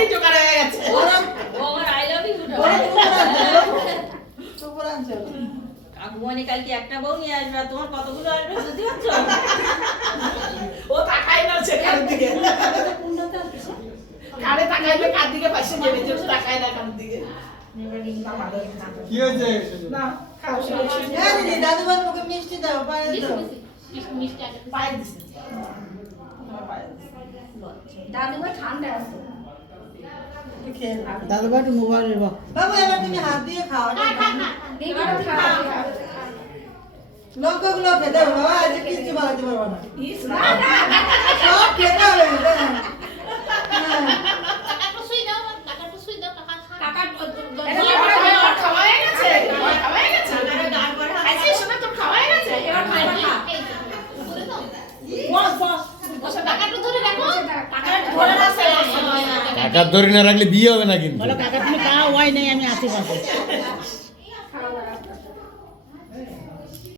একটাতেই জোগাড় হয়ে গেছে। ও আমার আই লাভ ইউ কাকুমণি কালকে একটা বউ নিয়ে আসবে আর তোমার কতগুলো আসবে বুঝতে পারছো? ও তাকাই না সেখান দিকে। কারে তাকাইবে কার দিকে পাশে যাবে যে তাকাই না কার দিকে। কি হয়েছে? না খাও শুরু হ্যাঁ দিদি দাদুবার মুখে মিষ্টি দাও পায়ে দাও পায়ে দিছে। দাদুমা ঠান্ডা আছে দাদুবা একটু মোবাইল নেব বাবু এবার তুমি হাত দিয়ে খাও লঙ্কাগুলো খেতে হবে বাবা আজ কিছু বানাতে পারবো না ইস না সব খেতে হবে খাওয়া হয়ে গেছে। খাওয়া হয়ে গেছে। আইসি শোনা তো খাওয়া হয়ে গেছে। এবার খাই না। বস বস। বসে টাকাটা ধরে রাখো। টাকাটা ধরে রাখো। টাকা ধরে না রাখলে বিয়ে হবে না কিন্তু। বলো কাকা তুমি খাও ওয়াই নেই আমি আছি পাশে